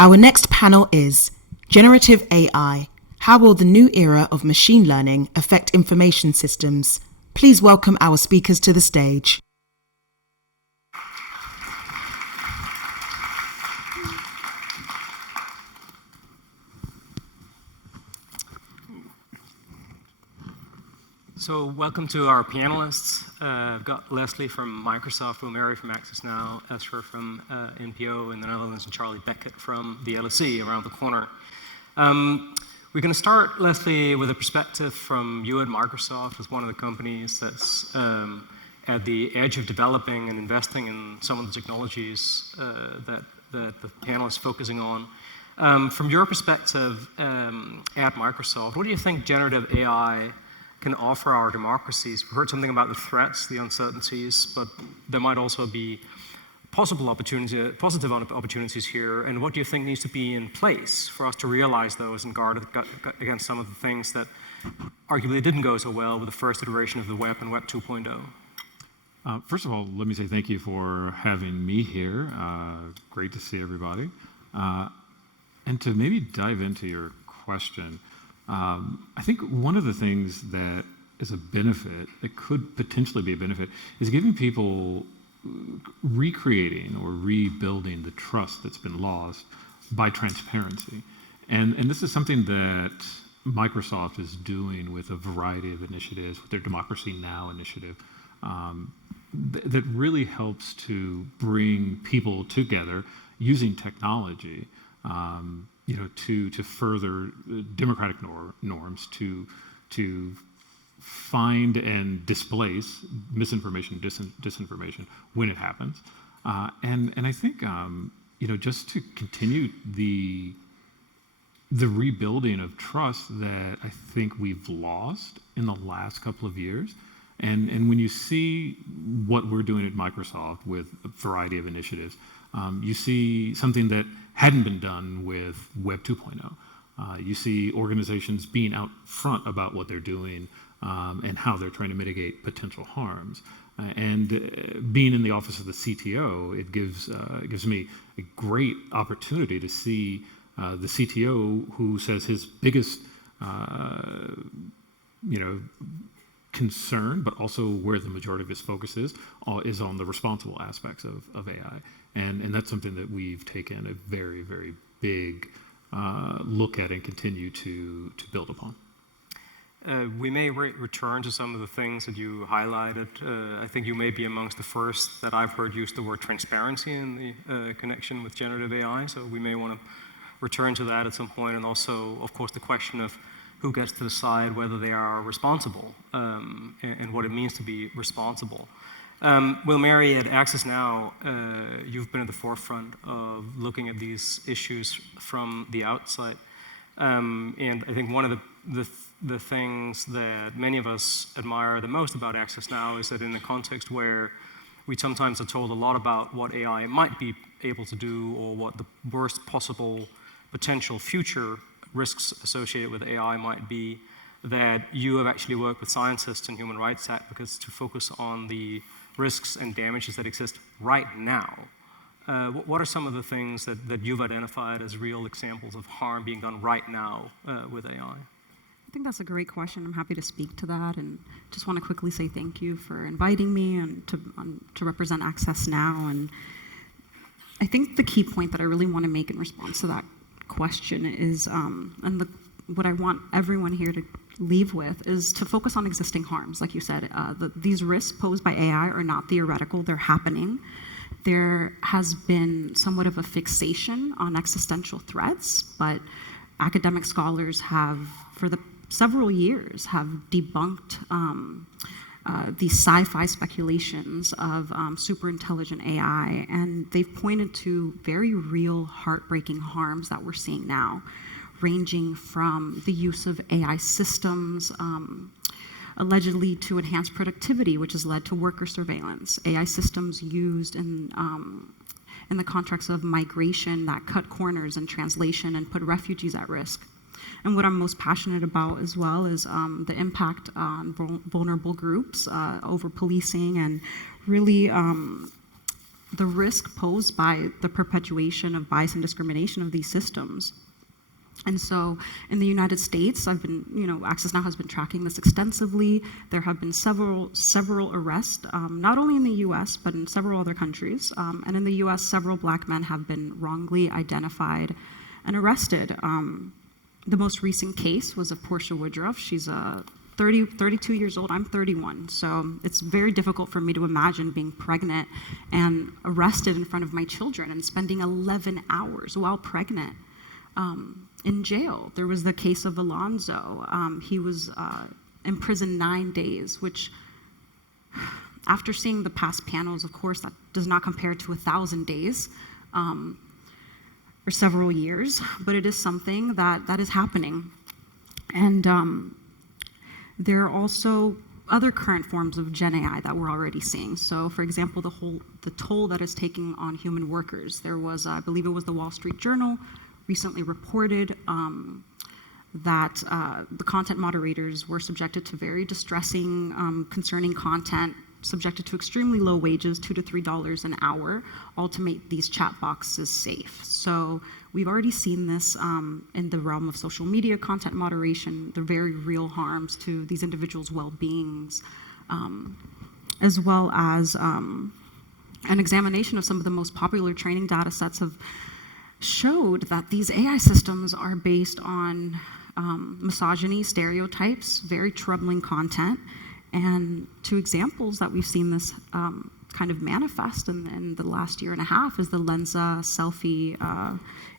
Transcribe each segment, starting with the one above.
Our next panel is Generative AI. How will the new era of machine learning affect information systems? Please welcome our speakers to the stage. So welcome to our panelists. I've got Leslie from Microsoft, Willmary from Access Now, Ezra from NPO in the Netherlands, and Charlie Beckett from the LSE around the corner. We're going to start, Leslie, with a perspective from you at Microsoft as one of the companies that's at the edge of developing and investing in some of the technologies that the panel is focusing on. From your perspective at Microsoft, what do you think generative AI can offer our democracies? We've heard something about the threats, the uncertainties, but there might also be positive opportunities here. And what do you think needs to be in place for us to realize those and guard against some of the things that arguably didn't go so well with the first iteration of the web and Web 2.0? First of all, let me say thank you for having me here. Great to see everybody. And to maybe dive into your question, I think one of the things that is a benefit, that could potentially be a benefit, is giving people recreating or rebuilding the trust that's been lost by transparency. And this is something that Microsoft is doing with a variety of initiatives, with their Democracy Now! Initiative, that really helps to bring people together using technology to further democratic norms, to find and displace misinformation, disinformation when it happens, and I think just to continue the rebuilding of trust that I think we've lost in the last couple of years. And when you see what we're doing at Microsoft with a variety of initiatives, you see something that hadn't been done with Web 2.0. You see organizations being out front about what they're doing and how they're trying to mitigate potential harms. And being in the office of the CTO, it gives me a great opportunity to see the CTO who says his biggest concern, but also where the majority of his focus is on the responsible aspects of AI. And that's something that we've taken a very, very big look at and continue to build upon. We may return to some of the things that you highlighted. I think you may be amongst the first that I've heard use the word transparency in the connection with generative AI, so we may want to return to that at some point, and also, of course, the question of who gets to decide whether they are responsible and what it means to be responsible. Willmary, at Access Now, you've been at the forefront of looking at these issues from the outside. And I think one of the things that many of us admire the most about Access Now is that in a context where we sometimes are told a lot about what AI might be able to do or what the worst possible potential future risks associated with AI might be, that you have actually worked with scientists and human rights advocates to focus on the risks and damages that exist right now. What are some of the things that you've identified as real examples of harm being done right now with AI? I think that's a great question. I'm happy to speak to that, and just want to quickly say thank you for inviting me and to represent Access Now. And I think the key point that I really want to make in response to that question is, what I want everyone here to leave with is to focus on existing harms. Like you said, these risks posed by AI are not theoretical, they're happening. There has been somewhat of a fixation on existential threats, but academic scholars have, for the several years, have debunked these sci-fi speculations of super intelligent AI, and they've pointed to very real, heartbreaking harms that we're seeing now, ranging from the use of AI systems allegedly to enhance productivity, which has led to worker surveillance, AI systems used in the context of migration that cut corners in translation and put refugees at risk. And what I'm most passionate about as well is the impact on vulnerable groups, over policing, and really the risk posed by the perpetuation of bias and discrimination of these systems. And so in the United States, Access Now has been tracking this extensively. There have been several arrests, not only in the US, but in several other countries. And in the US, several black men have been wrongly identified and arrested. The most recent case was of Portia Woodruff. She's 32 years old, I'm 31. So it's very difficult for me to imagine being pregnant and arrested in front of my children and spending 11 hours while pregnant in jail. There was the case of Alonzo. He was in prison 9 days, which after seeing the past panels, of course, that does not compare to 1,000 days or several years, but it is something that is happening. And there are also other current forms of Gen AI that we're already seeing. So, for example, the toll that is taking on human workers. There was, I believe it was the Wall Street Journal, recently reported that the content moderators were subjected to very distressing, concerning content, subjected to extremely low wages, $2 to $3 an hour, all to make these chat boxes safe. So we've already seen this in the realm of social media content moderation, the very real harms to these individuals' well-beings, as well as an examination of some of the most popular training data sets have showed that these AI systems are based on misogyny, stereotypes, very troubling content. And two examples that we've seen this kind of manifest in the last year and a half is the Lensa selfie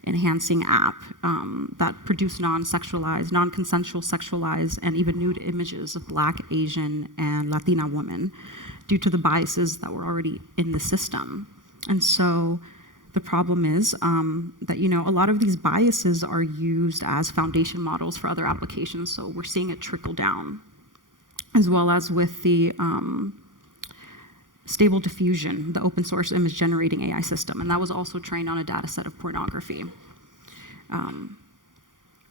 enhancing app that produced non-sexualized, non-consensual sexualized, and even nude images of Black, Asian, and Latina women due to the biases that were already in the system. And so the problem is that, a lot of these biases are used as foundation models for other applications, so we're seeing it trickle down, as well as with the Stable Diffusion, the open source image generating AI system, and that was also trained on a data set of pornography.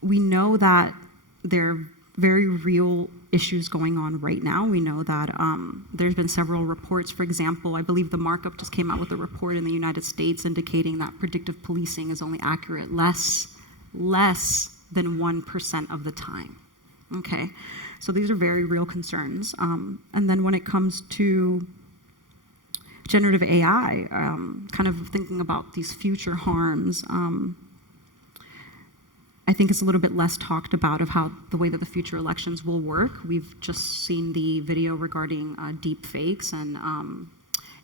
We know that there are very real issues going on right now. We know that there's been several reports. For example, I believe the Markup just came out with a report in the United States indicating that predictive policing is only accurate less than 1% of the time. Okay, so these are very real concerns. And then when it comes to generative AI, kind of thinking about these future harms, I think it's a little bit less talked about of how the way that the future elections will work. We've just seen the video regarding deep fakes and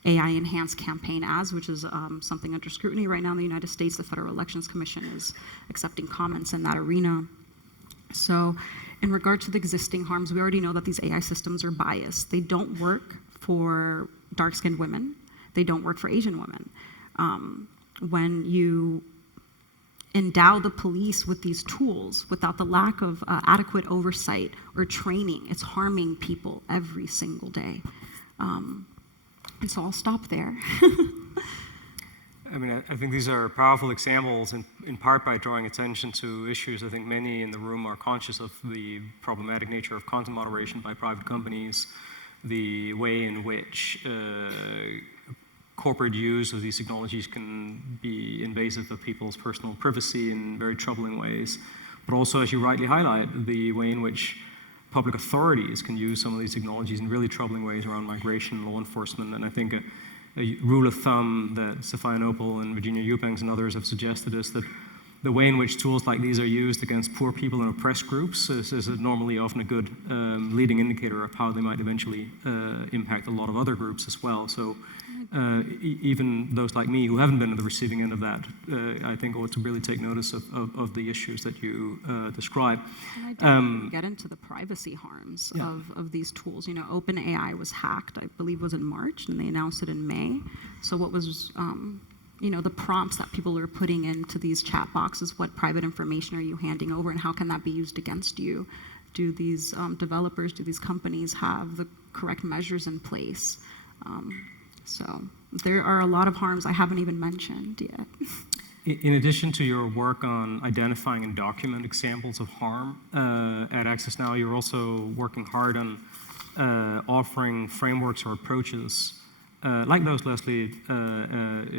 AI-enhanced campaign ads, which is something under scrutiny right now in the United States. The Federal Elections Commission is accepting comments in that arena. So in regard to the existing harms, we already know that these AI systems are biased. They don't work for dark-skinned women. They don't work for Asian women. When you endow the police with these tools without the lack of adequate oversight or training, it's harming people every single day. And so I'll stop there. I mean, I think these are powerful examples, in part by drawing attention to issues. I think many in the room are conscious of the problematic nature of content moderation by private companies, the way in which corporate use of these technologies can be invasive of people's personal privacy in very troubling ways. But also, as you rightly highlight, the way in which public authorities can use some of these technologies in really troubling ways around migration, law enforcement. And I think a rule of thumb that Sophia Nopal and Virginia Eubanks and others have suggested is that the way in which tools like these are used against poor people and oppressed groups is normally often a good leading indicator of how they might eventually impact a lot of other groups as well. So even those like me who haven't been at the receiving end of that, I think ought to really take notice of the issues that you describe. And I didn't get into the privacy harms of these tools. OpenAI was hacked, I believe it was in March, and they announced it in May. So what was the prompts that people are putting into these chat boxes, what private information are you handing over and how can that be used against you? Do these developers, do these companies have the correct measures in place? So there are a lot of harms I haven't even mentioned yet. In addition to your work on identifying and document examples of harm at Access Now, you're also working hard on offering frameworks or approaches like those Leslie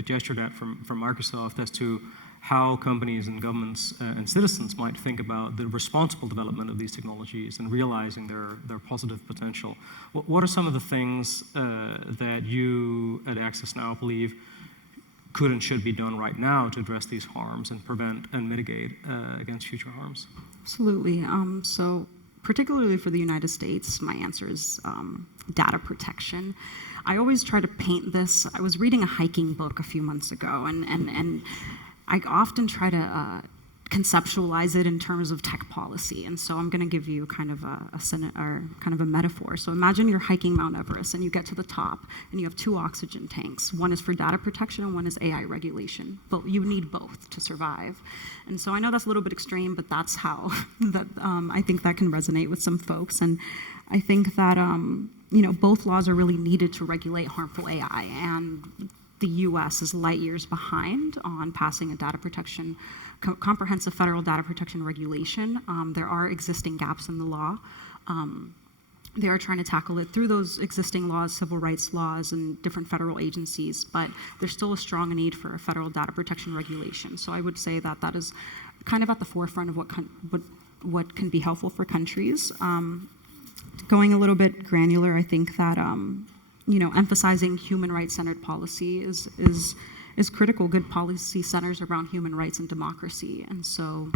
gestured at from Microsoft, as to how companies and governments and citizens might think about the responsible development of these technologies and realizing their positive potential. What are some of the things that you at Access Now believe could and should be done right now to address these harms and prevent and mitigate against future harms? Absolutely. So particularly for the United States, my answer is data protection. I always try to paint this. I was reading a hiking book a few months ago, and I often try to conceptualize it in terms of tech policy. And so I'm going to give you kind of a metaphor. So imagine you're hiking Mount Everest and you get to the top and you have 2 oxygen tanks. One is for data protection and one is AI regulation. But you need both to survive. And so I know that's a little bit extreme, but that's how I think that can resonate with some folks. And I think that both laws are really needed to regulate harmful AI. And the U.S. is light years behind on passing a data protection, comprehensive federal data protection regulation. There are existing gaps in the law. They are trying to tackle it through those existing laws, civil rights laws, and different federal agencies, but there's still a strong need for a federal data protection regulation. So I would say that that is kind of at the forefront of what can be helpful for countries. Going a little bit granular, I think that emphasizing human rights-centered policy is critical. Good policy centers around human rights and democracy, and so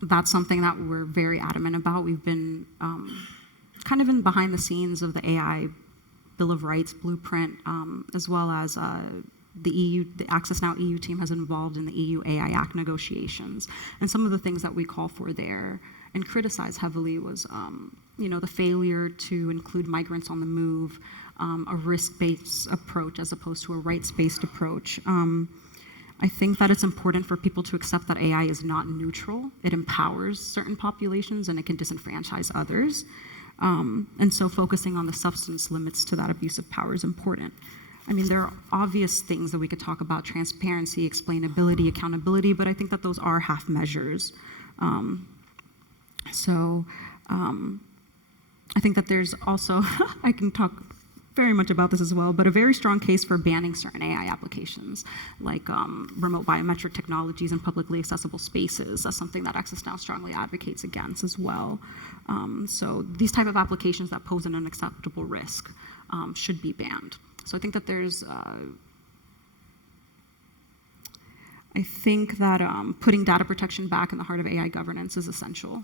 that's something that we're very adamant about. We've been kind of in behind the scenes of the AI Bill of Rights blueprint, as well as the Access Now EU team has involved in the EU AI Act negotiations. And some of the things that we call for there and criticize heavily was the failure to include migrants on the move, a risk-based approach as opposed to a rights-based approach. I think that it's important for people to accept that AI is not neutral. It empowers certain populations and it can disenfranchise others. And so focusing on the substance limits to that abuse of power is important. I mean, there are obvious things that we could talk about: transparency, explainability, accountability, but I think that those are half measures. I think that there's also, I can talk very much about this as well, but a very strong case for banning certain AI applications, like remote biometric technologies in publicly accessible spaces. That's something that Access Now strongly advocates against as well. So these type of applications that pose an unacceptable risk should be banned. So I think that there's, putting data protection back in the heart of AI governance is essential.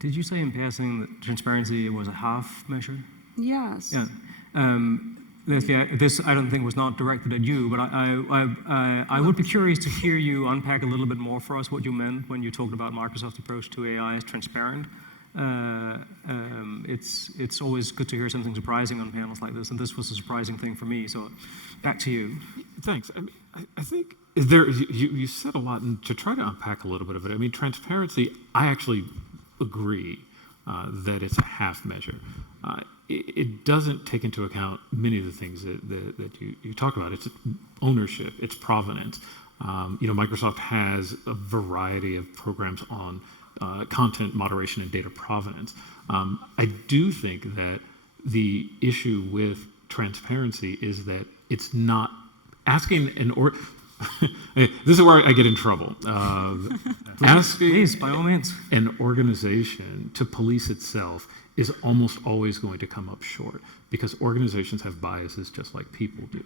Did you say in passing that transparency was a half measure? Yes. Yeah. Leslie, this I don't think was not directed at you, but I would be curious to hear you unpack a little bit more for us what you meant when you talked about Microsoft's approach to AI as transparent. It's always good to hear something surprising on panels like this, and this was a surprising thing for me. So, back to you. Thanks. I think you said a lot, and to try to unpack a little bit of it. I mean, transparency. I actually agree that it's a half measure. It doesn't take into account many of the things that you talk about. It's ownership, it's provenance. Microsoft has a variety of programs on content moderation and data provenance. I do think that the issue with transparency is that it's not asking this is where I get in trouble. Please, by all means. An organization to police itself is almost always going to come up short because organizations have biases just like people do.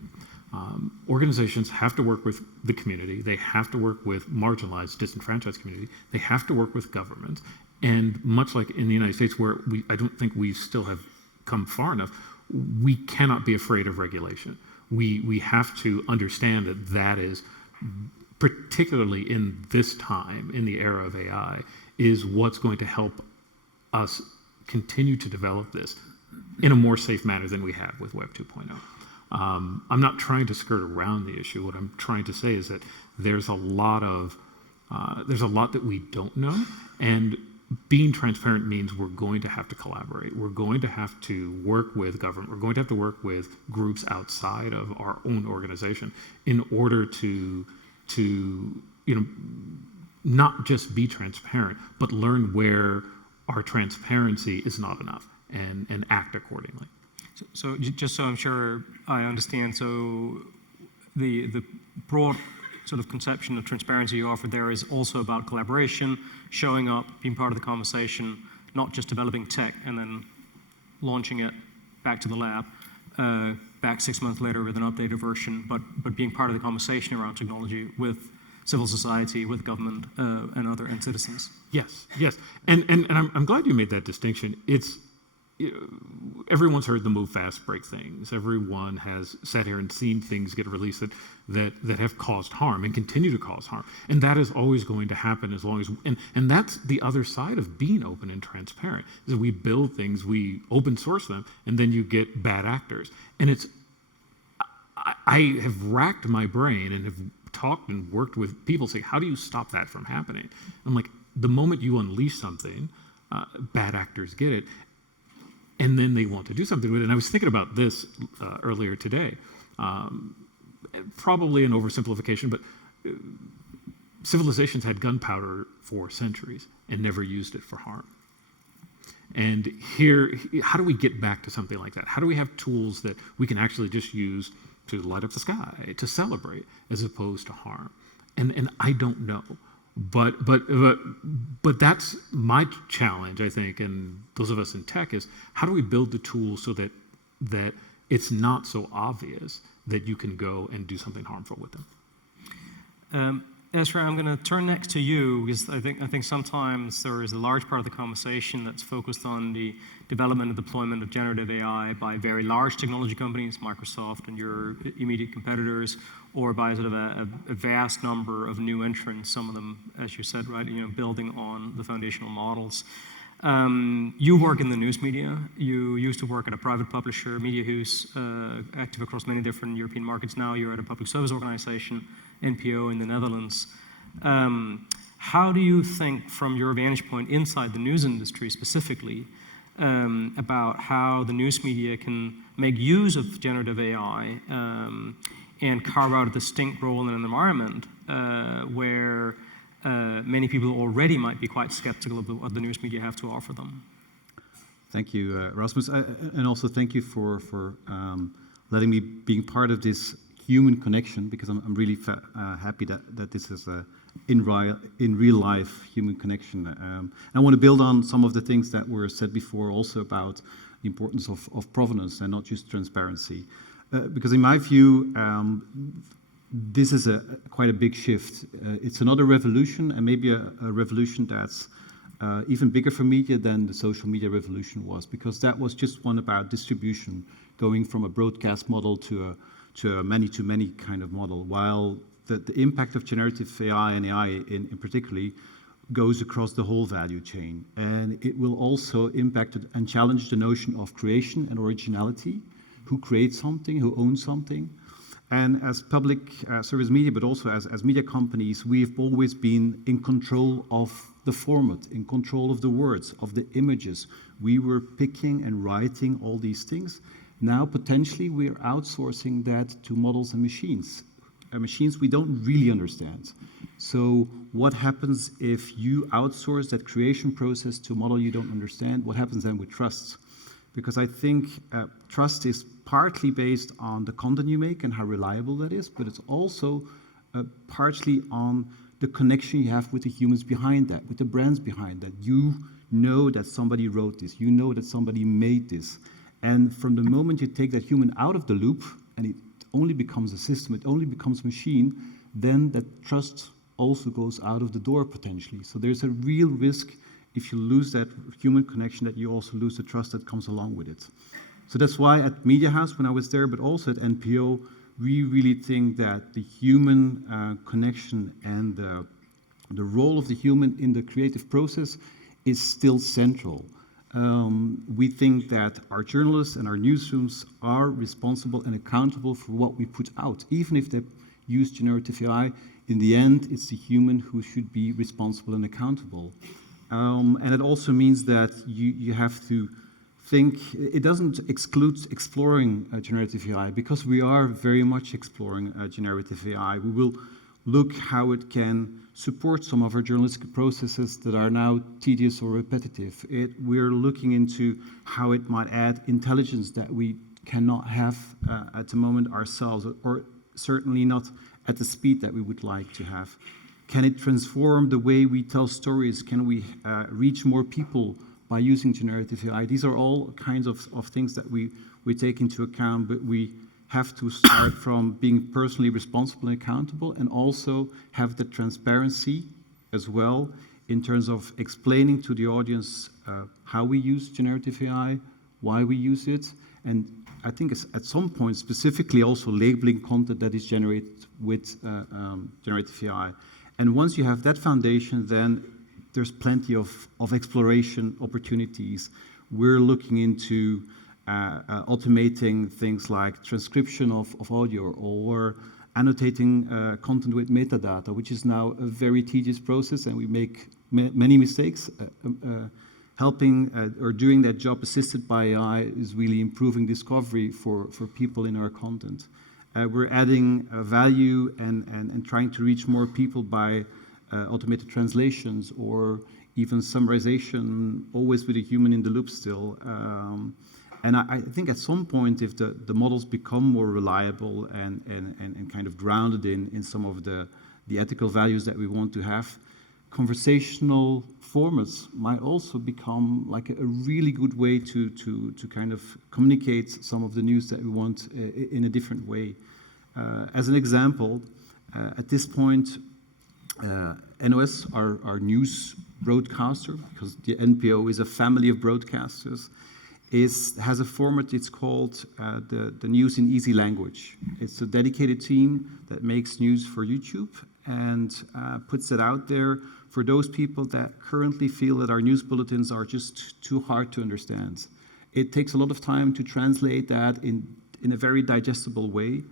Organizations have to work with the community. They have to work with marginalized, disenfranchised community. They have to work with government. And much like in the United States, where I don't think we still have come far enough, we cannot be afraid of regulation. We have to understand that is, particularly in this time, in the era of AI, is what's going to help us continue to develop this in a more safe manner than we have with Web 2.0. I'm not trying to skirt around the issue. What I'm trying to say is that there's a lot that we don't know, and being transparent means we're going to have to collaborate. We're going to have to work with government. We're going to have to work with groups outside of our own organization in order to not just be transparent, but learn where our transparency is not enough and act accordingly. So just so I'm sure I understand, so the broad sort of conception of transparency you offered there is also about collaboration, showing up, being part of the conversation, not just developing tech and then launching it back to the lab, back 6 months later with an updated version, but being part of the conversation around technology with civil society, with government, and citizens. Yes, yes, and I'm glad you made that distinction. It's everyone's heard the move fast, break things. Everyone has sat here and seen things get released that have caused harm and continue to cause harm, and that is always going to happen as long as. And that's the other side of being open and transparent. Is we build things, we open source them, and then you get bad actors. And it's. I have racked my brain and have talked and worked with people say, how do you stop that from happening? I'm like, the moment you unleash something, bad actors get it, and then they want to do something with it. And I was thinking about this earlier today. Probably an oversimplification, but civilizations had gunpowder for centuries and never used it for harm. And here, how do we get back to something like that? How do we have tools that we can actually just use to light up the sky, to celebrate, as opposed to harm? And I don't know. But that's my challenge, I think, and those of us in tech is how do we build the tools so that it's not so obvious that you can go and do something harmful with them? Ezra, I'm going to turn next to you because I think sometimes there is a large part of the conversation that's focused on the development and deployment of generative AI by very large technology companies, Microsoft and your immediate competitors, or by sort of a vast number of new entrants, some of them, as you said, right, building on the foundational models. You work in the news media. You used to work at a private publisher, Media House, active across many different European markets. Now you're at a public service organization, NPO in the Netherlands. How do you think, from your vantage point inside the news industry specifically, about how the news media can make use of generative AI and carve out a distinct role in an environment where many people already might be quite skeptical of what the news media have to offer them? Thank you, Rasmus, and also thank you for letting me being part of this human connection, because I'm really happy that this is in real life human connection. I want to build on some of the things that were said before, also about the importance of provenance and not just transparency, because in my view, this is quite a big shift. It's another revolution, and maybe a revolution that's even bigger for media than the social media revolution was, because that was just one about distribution, going from a broadcast model to a many-to-many kind of model, while the impact of generative AI and AI in particularly goes across the whole value chain. And it will also impact and challenge the notion of creation and originality, who creates something, who owns something. And as public service media, but also as media companies, we've always been in control of the format, in control of the words, of the images. We were picking and writing all these things. Now, potentially, we're outsourcing that to models and machines we don't really understand. So what happens if you outsource that creation process to a model you don't understand? What happens then with trust? Because I think trust is partly based on the content you make and how reliable that is, but it's also partially on the connection you have with the humans behind that, with the brands behind that. You know that somebody wrote this. You know that somebody made this. And from the moment you take that human out of the loop, and it only becomes a system, it only becomes machine, then that trust also goes out of the door potentially. So there's a real risk if you lose that human connection, that you also lose the trust that comes along with it. So that's why at Media House, when I was there, but also at NPO, we really think that the human connection and the role of the human in the creative process is still central. We think that our journalists and our newsrooms are responsible and accountable for what we put out. Even if they use generative AI, in the end, it's the human who should be responsible and accountable. And it also means that you have to think, it doesn't exclude exploring generative AI, because we are very much exploring generative AI. We will look how it can support some of our journalistic processes that are now tedious or repetitive. We're looking into how it might add intelligence that we cannot have at the moment ourselves, or certainly not at the speed that we would like to have? Can it transform the way we tell stories? Can we reach more people by using generative AI? These are all kinds of things that we take into account, but we have to start from being personally responsible and accountable, and also have the transparency as well in terms of explaining to the audience how we use generative AI, why we use it, and I think at some point specifically also labeling content that is generated with generative AI. And once you have that foundation, then there's plenty of exploration opportunities. We're looking into automating things like transcription of audio, or annotating content with metadata, which is now a very tedious process, and we make many mistakes. Helping or doing that job assisted by AI is really improving discovery for people in our content. We're adding value and trying to reach more people by automated translations, or even summarization, always with a human in the loop still. And I think at some point, if the models become more reliable and kind of grounded in some of the ethical values that we want to have, conversational formats might also become like a really good way to kind of communicate some of the news that we want in a different way. As an example, at this point, NOS, our news broadcaster, because the NPO is a family of broadcasters, has a format. It's called the News in Easy Language. It's a dedicated team that makes news for YouTube and puts it out there for those people that currently feel that our news bulletins are just too hard to understand. It takes a lot of time to translate that in a very digestible way,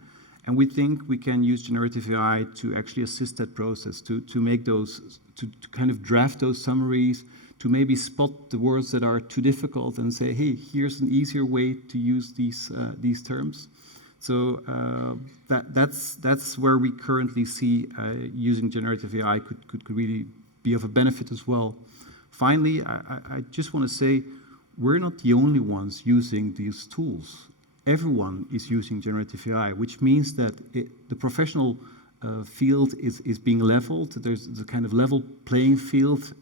and we think we can use generative AI to actually assist that process, to make those, to kind of draft those summaries, to maybe spot the words that are too difficult and say, hey, here's an easier way to use these terms. So that's where we currently see using generative AI could really be of a benefit as well. Finally, I just want to say, we're not the only ones using these tools. Everyone is using generative AI, which means that the professional field is being leveled. There's a kind of level playing field.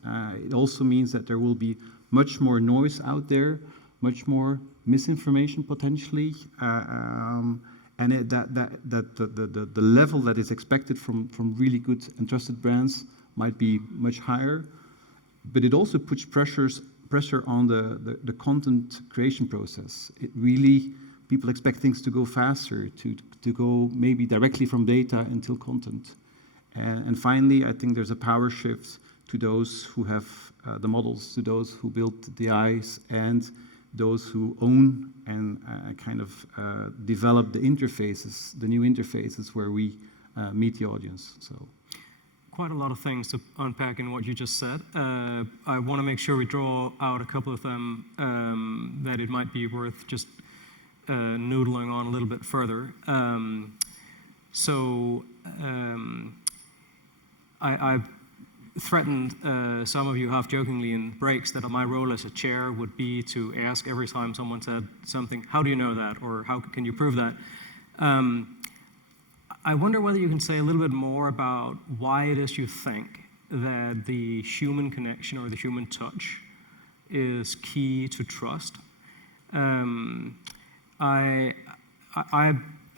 It also means that there will be much more noise out there, much more misinformation potentially, and the level that is expected from really good and trusted brands might be much higher. But it also puts pressure on the content creation process. It really, people expect things to go faster, to go maybe directly from data until content. And finally, I think there's a power shift to those who have the models, to those who build the AIs, and those who own and kind of develop the interfaces, the new interfaces where we meet the audience. So. Quite a lot of things to unpack in what you just said. I want to make sure we draw out a couple of them that it might be worth just noodling on a little bit further. I threatened some of you half-jokingly in breaks that my role as a chair would be to ask every time someone said something, how do you know that, or how can you prove that? I wonder whether you can say a little bit more about why it is you think that the human connection or the human touch is key to trust. I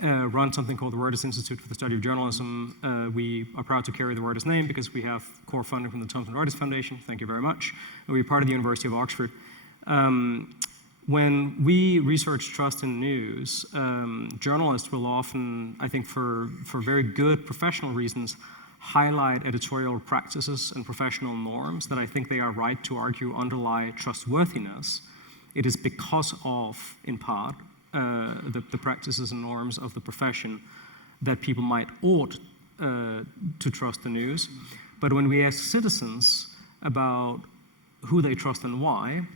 run something called the Reuters Institute for the Study of Journalism. We are proud to carry the Reuters name because we have core funding from the Thomson Reuters Foundation. Thank you very much. And we're part of the University of Oxford. When we research trust in news, journalists will often, I think for very good professional reasons, highlight editorial practices and professional norms that I think they are right to argue underlie trustworthiness. It is because of, in part, the practices and norms of the profession that people ought to trust the news. But when we ask citizens about who they trust and why,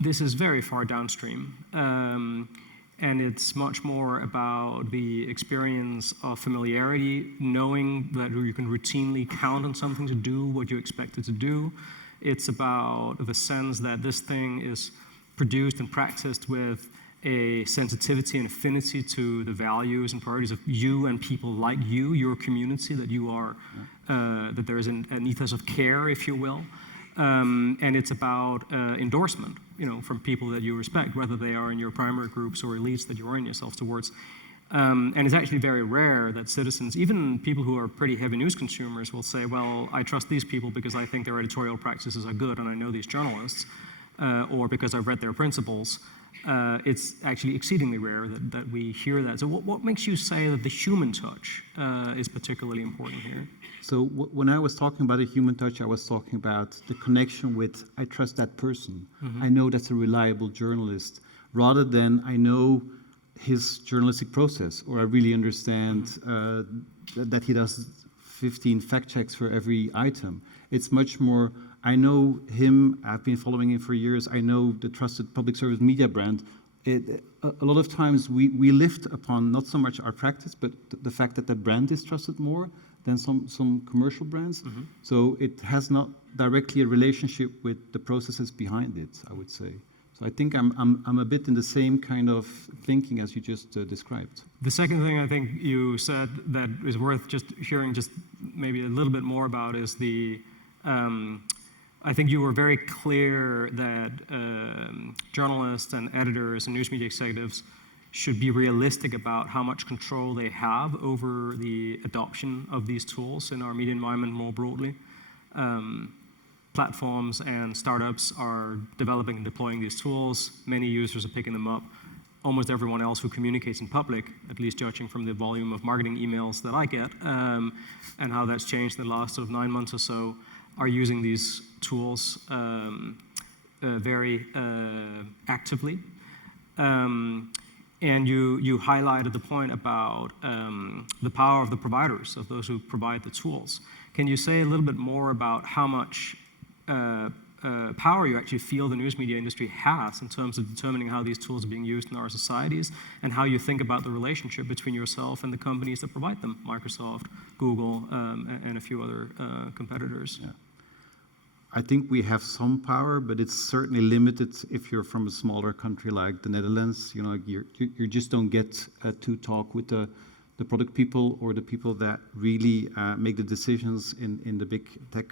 this is very far downstream. And it's much more about the experience of familiarity, knowing that you can routinely count on something to do what you expect it to do. It's about the sense that this thing is produced and practiced with a sensitivity and affinity to the values and priorities of you and people like you, your community, that you are, that there is an ethos of care, if you will. And it's about endorsement, from people that you respect, whether they are in your primary groups or elites that you orient yourself towards. And it's actually very rare that citizens, even people who are pretty heavy news consumers, will say, well, I trust these people because I think their editorial practices are good and I know these journalists, or because I've read their principles. It's actually exceedingly rare that we hear that. So what makes you say that the human touch is particularly important here? So when I was talking about a human touch, I was talking about the connection with, I trust that person. Mm-hmm. I know that's a reliable journalist, rather than I know his journalistic process, or I really understand that he does 15 fact checks for every item. It's much more, I know him, I've been following him for years, I know the trusted public service media brand. A lot of times we lift upon not so much our practice, but the fact that that brand is trusted more than some commercial brands. Mm-hmm. So it has not directly a relationship with the processes behind it, I would say. So I think I'm a bit in the same kind of thinking as you just described. The second thing I think you said that is worth just hearing just maybe a little bit more about is the, I think you were very clear that journalists and editors and news media executives should be realistic about how much control they have over the adoption of these tools in our media environment more broadly. Platforms and startups are developing and deploying these tools. Many users are picking them up. Almost everyone else who communicates in public, at least judging from the volume of marketing emails that I get, and how that's changed in the last sort of 9 months or so, are using these tools very actively. And you highlighted the point about the power of the providers, of those who provide the tools. Can you say a little bit more about how much power you actually feel the news media industry has in terms of determining how these tools are being used in our societies, and how you think about the relationship between yourself and the companies that provide them, Microsoft, Google, and a few other competitors? Yeah. I think we have some power, but it's certainly limited if you're from a smaller country like the Netherlands. You just don't get to talk with the product people or the people that really make the decisions in the big tech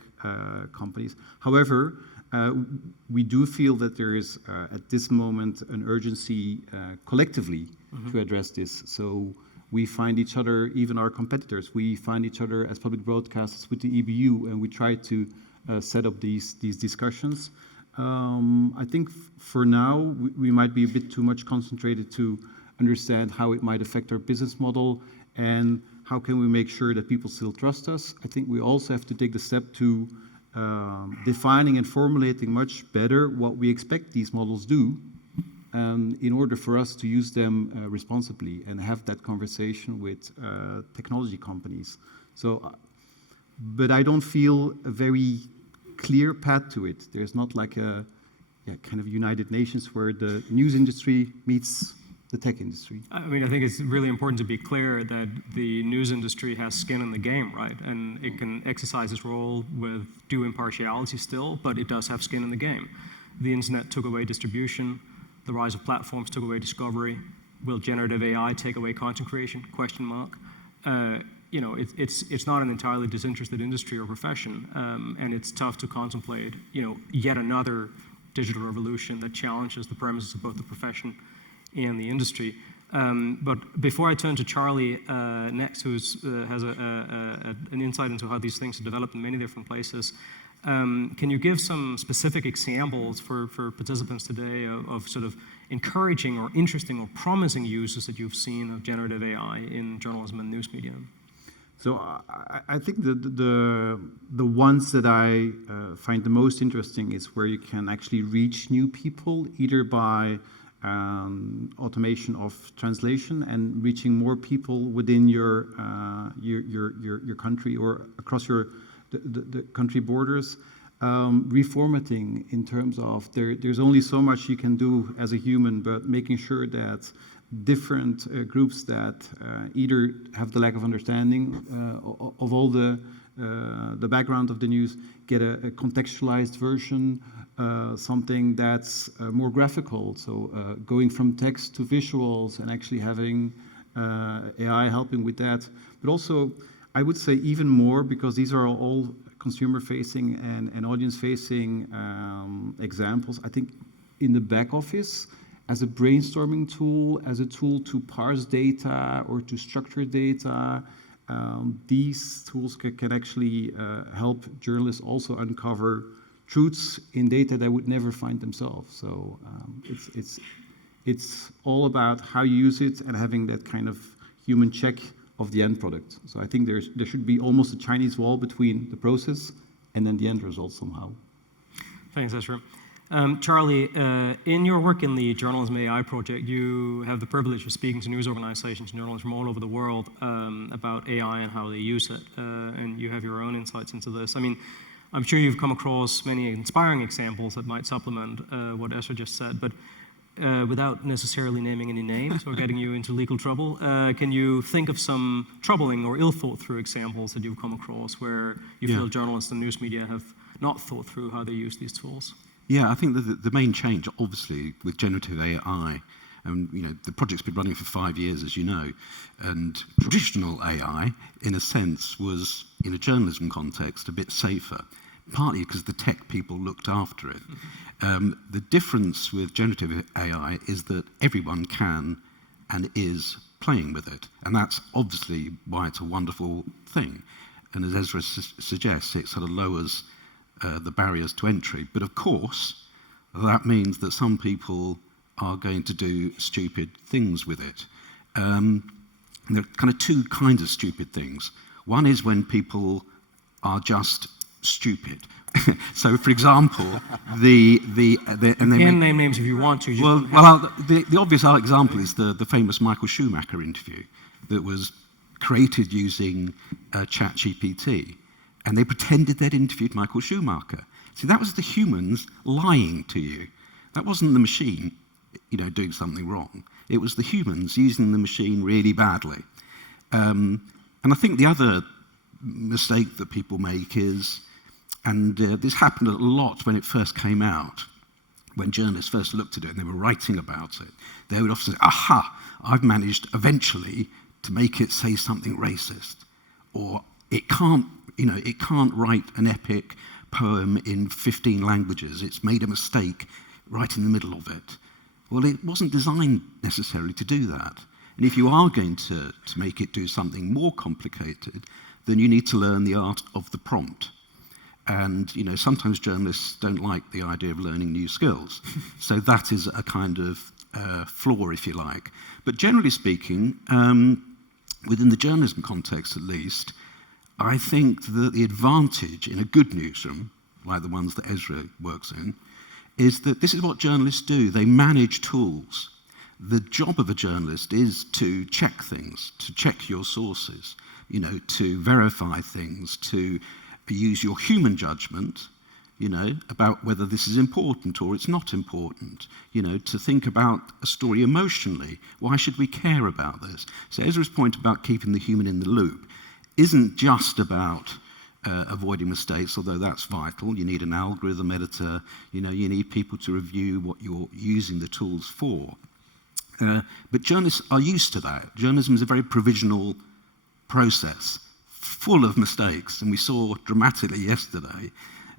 companies. However, we do feel that there is at this moment an urgency collectively to address this. So we find each other, even our competitors, we find each other as public broadcasters with the EBU, and we try to set up these discussions. I think for now we might be a bit too much concentrated to understand how it might affect our business model and how can we make sure that people still trust us. I think we also have to take the step to defining and formulating much better what we expect these models do, in order for us to use them responsibly and have that conversation with technology companies. So, but I don't feel a very clear path to it. There's not like a kind of United Nations where the news industry meets the tech industry. I mean, I think it's really important to be clear that the news industry has skin in the game, right? And it can exercise its role with due impartiality still, but it does have skin in the game. The internet took away distribution. The rise of platforms took away discovery. Will generative AI take away content creation? Question mark. It's not an entirely disinterested industry or profession, and it's tough to contemplate, yet another digital revolution that challenges the premises of both the profession and the industry. But before I turn to Charlie next, who has an insight into how these things are developed in many different places, can you give some specific examples for participants today of sort of encouraging or interesting or promising uses that you've seen of generative AI in journalism and news media? So I think the ones that I find the most interesting is where you can actually reach new people, either by automation of translation and reaching more people within your country or across the country borders. Reformatting in terms of there's only so much you can do as a human, but making sure that different groups that either have the lack of understanding of all the the background of the news, get a contextualized version, something that's more graphical, so going from text to visuals and actually having AI helping with that. But also, I would say even more, because these are all consumer-facing and audience-facing examples, I think in the back office, as a brainstorming tool, as a tool to parse data or to structure data, these tools can actually help journalists also uncover truths in data they would never find themselves. So it's all about how you use it and having that kind of human check of the end product. So I think there should be almost a Chinese wall between the process and then the end result somehow. Thanks, Ezra. Charlie, in your work in the Journalism AI project, you have the privilege of speaking to news organizations, journalists from all over the world about AI and how they use it, and you have your own insights into this. I mean, I'm sure you've come across many inspiring examples that might supplement what Ezra just said, but without necessarily naming any names or getting you into legal trouble, can you think of some troubling or ill-thought-through examples that you've come across where you feel journalists and news media have not thought through how they use these tools? Yeah, I think the main change, obviously, with generative AI, and the project's been running for 5 years, as you know, and traditional AI, in a sense, was, in a journalism context, a bit safer, partly because the tech people looked after it. The difference with generative AI is that everyone can and is playing with it, and that's obviously why it's a wonderful thing. And as Ezra suggests, it sort of lowers the barriers to entry. But of course, that means that some people are going to do stupid things with it. And there are kind of two kinds of stupid things. One is when people are just stupid. So, for example, and you can name names if you want to. The obvious example is the famous Michael Schumacher interview that was created using ChatGPT. And they pretended they'd interviewed Michael Schumacher. See, that was the humans lying to you. That wasn't the machine, doing something wrong. It was the humans using the machine really badly. And I think the other mistake that people make is, and this happened a lot when it first came out, when journalists first looked at it and they were writing about it, they would often say, aha, I've managed eventually to make it say something racist, or it can't write an epic poem in 15 languages. It's made a mistake right in the middle of it. Well, it wasn't designed necessarily to do that. And if you are going to make it do something more complicated, then you need to learn the art of the prompt. And, sometimes journalists don't like the idea of learning new skills. So that is a kind of flaw, if you like. But generally speaking, within the journalism context at least, I think that the advantage in a good newsroom, like the ones that Ezra works in, is that this is what journalists do. They manage tools. The job of a journalist is to check things, to check your sources, to verify things, to use your human judgment, about whether this is important or it's not important, to think about a story emotionally. Why should we care about this? So Ezra's point about keeping the human in the loop isn't just about avoiding mistakes, although that's vital. You need an algorithm editor, you need people to review what you're using the tools for. But journalists are used to that. Journalism is a very provisional process, full of mistakes, and we saw dramatically yesterday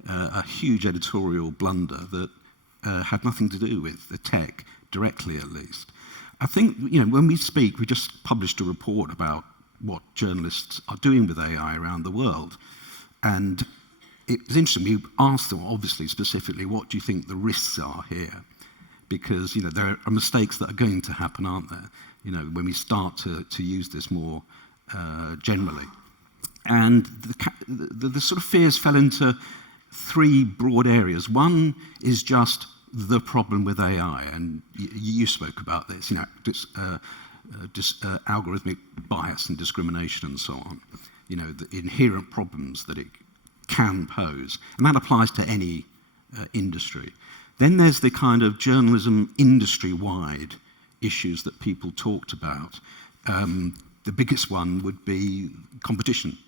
a huge editorial blunder that had nothing to do with the tech, directly at least. I think, when we speak, we just published a report about what journalists are doing with AI around the world. And it was interesting, we asked them, obviously, specifically, what do you think the risks are here? Because, there are mistakes that are going to happen, aren't there? When we start to use this more generally. And the sort of fears fell into three broad areas. One is just the problem with AI, and you spoke about this, algorithmic bias and discrimination and so on, the inherent problems that it can pose. And that applies to any industry. Then there's the kind of journalism industry-wide issues that people talked about. The biggest one would be competition.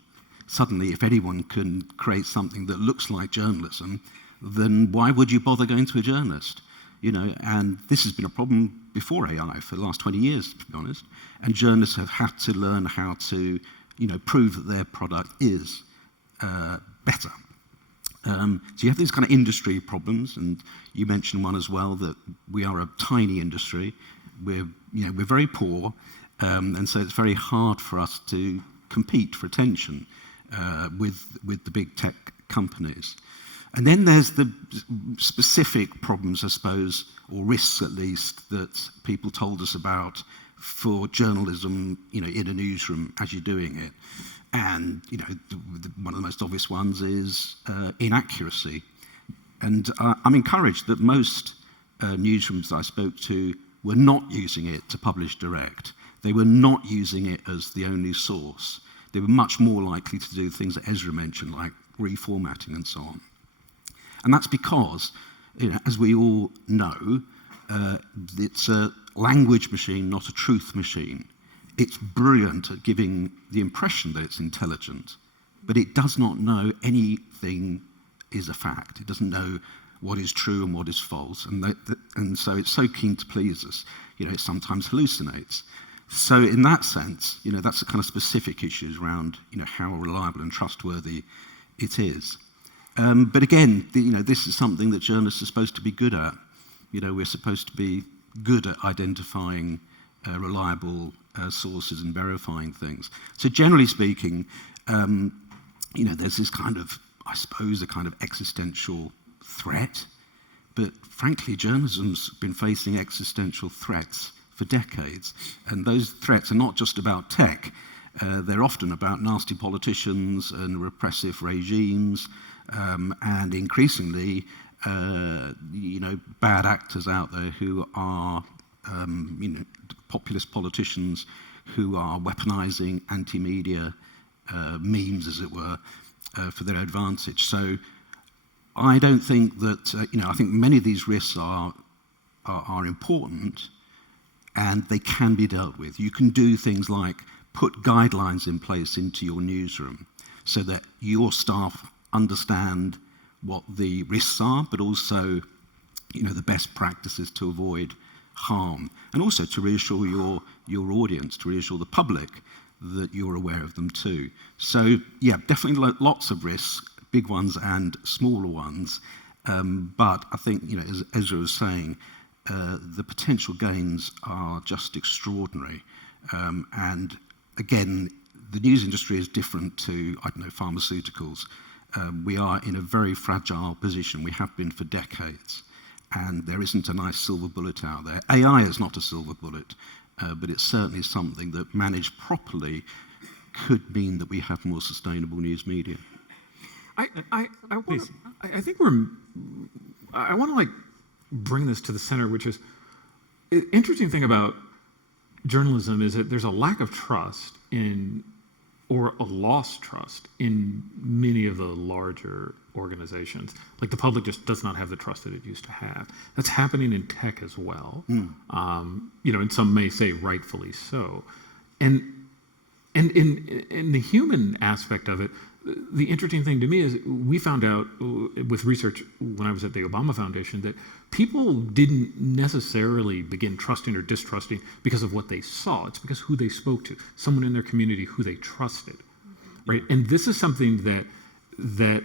suddenly, if anyone can create something that looks like journalism, then why would you bother going to a journalist? You know, and this has been a problem before AI for the last 20 years, to be honest. And journalists have had to learn how to, you know, prove that their product is better. So you have these kind of industry problems, and you mentioned one as well, that we are a tiny industry. We're very poor, and so it's very hard for us to compete for attention with the big tech companies. And then there's the specific problems, I suppose, or risks at least, that people told us about for journalism, you know, in a newsroom as you're doing it. And, you know, one of the most obvious ones is inaccuracy. And I'm encouraged that most newsrooms that I spoke to were not using it to publish direct. They were not using it as the only source. They were much more likely to do things that Ezra mentioned, like reformatting and so on. And that's because, you know, as we all know, it's a language machine, not a truth machine. It's brilliant at giving the impression that it's intelligent, but it does not know anything is a fact. It doesn't know what is true and what is false, and so it's so keen to please us. You know, it sometimes hallucinates. So in that sense, you know, that's the kind of specific issues around, you know, how reliable and trustworthy it is. But again, you know, this is something that journalists are supposed to be good at. You know, we're supposed to be good at identifying reliable sources and verifying things. So generally speaking, you know, there's this kind of, I suppose, a kind of existential threat. But frankly, journalism's been facing existential threats for decades. And those threats are not just about tech. They're often about nasty politicians and repressive regimes, and increasingly, you know, bad actors out there who are, you know, populist politicians who are weaponizing anti-media memes, as it were, for their advantage. So I don't think that, you know, I think many of these risks are important, and they can be dealt with. You can do things like put guidelines in place into your newsroom so that your staff understand what the risks are, but also, you know, the best practices to avoid harm, and also to reassure your audience, to reassure the public that you're aware of them too. So yeah, definitely lots of risks, big ones and smaller ones, but I think, you know, as Ezra was saying, the potential gains are just extraordinary. And again, the news industry is different to, I don't know, pharmaceuticals. We are in a very fragile position. We have been for decades. And there isn't a nice silver bullet out there. AI is not a silver bullet, but it's certainly something that, managed properly, could mean that we have more sustainable news media. I want to like bring this to the center, which is, the interesting thing about journalism is that there's a lack of trust in, or a lost trust in, many of the larger organizations. Like the public just does not have the trust that it used to have. That's happening in tech as well. You know, and some may say rightfully so. And in the human aspect of it, the interesting thing to me is we found out with research when I was at the Obama Foundation that people didn't necessarily begin trusting or distrusting because of what they saw. It's because who they spoke to, someone in their community who they trusted, right? And this is something that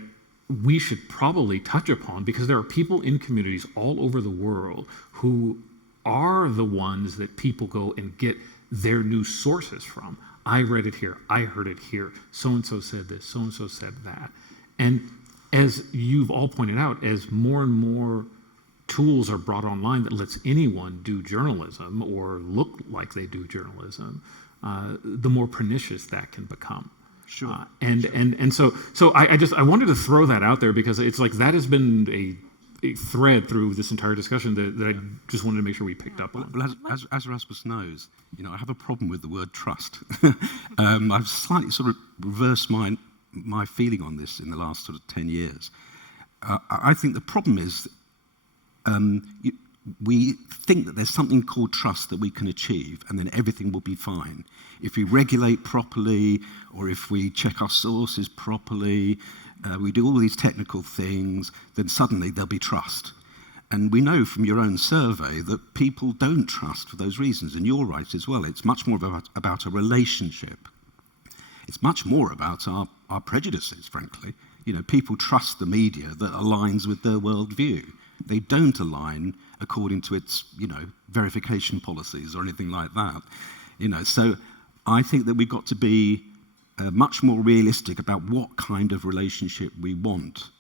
we should probably touch upon, because there are people in communities all over the world who are the ones that people go and get their news sources from. I read it here, I heard it here, so-and-so said this, so-and-so said that. And as you've all pointed out, as more and more tools are brought online that lets anyone do journalism or look like they do journalism, the more pernicious that can become. Sure. And so I wanted to throw that out there, because it's like that has been a thread through this entire discussion that I just wanted to make sure we picked up on. Well, as Rasmus knows, you know, I have a problem with the word trust. I've slightly sort of reversed my feeling on this in the last sort of 10 years. I think the problem is we think that there's something called trust that we can achieve, and then everything will be fine. If we regulate properly, or if we check our sources properly, we do all these technical things, then suddenly there'll be trust. And we know from your own survey that people don't trust for those reasons, and you're right as well. It's much more about a relationship. It's much more about our prejudices, frankly. You know, people trust the media that aligns with their worldview. They don't align according to its, verification policies or anything like that. So I think that we've got to be much more realistic about what kind of relationship we want.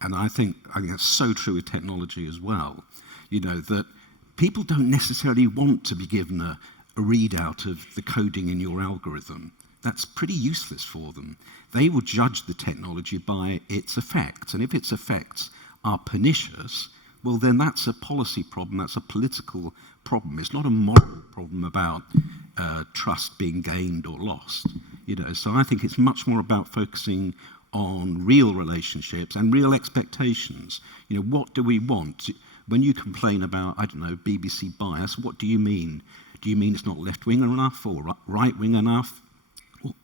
And I think it's so true with technology as well, that people don't necessarily want to be given a readout of the coding in your algorithm. That's pretty useless for them. They will judge the technology by its effects. And if its effects are pernicious, well, then that's a policy problem, that's a political problem. It's not a moral problem about trust being gained or lost. So I think it's much more about focusing on real relationships and real expectations. What do we want? When you complain about, BBC bias, what do you mean? Do you mean it's not left-wing enough or right-wing enough?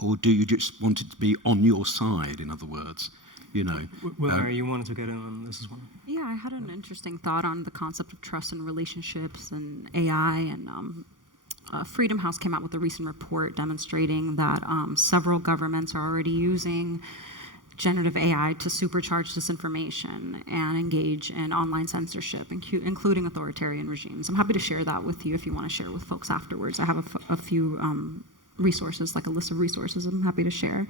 Or do you just want it to be on your side, in other words? Willmary, you wanted to get in on this as well? Yeah, I had an interesting thought on the concept of trust and relationships and AI. And Freedom House came out with a recent report demonstrating that several governments are already using generative AI to supercharge disinformation and engage in online censorship, including authoritarian regimes. I'm happy to share that with you if you want to share with folks afterwards. I have a few resources, like a list of resources I'm happy to share.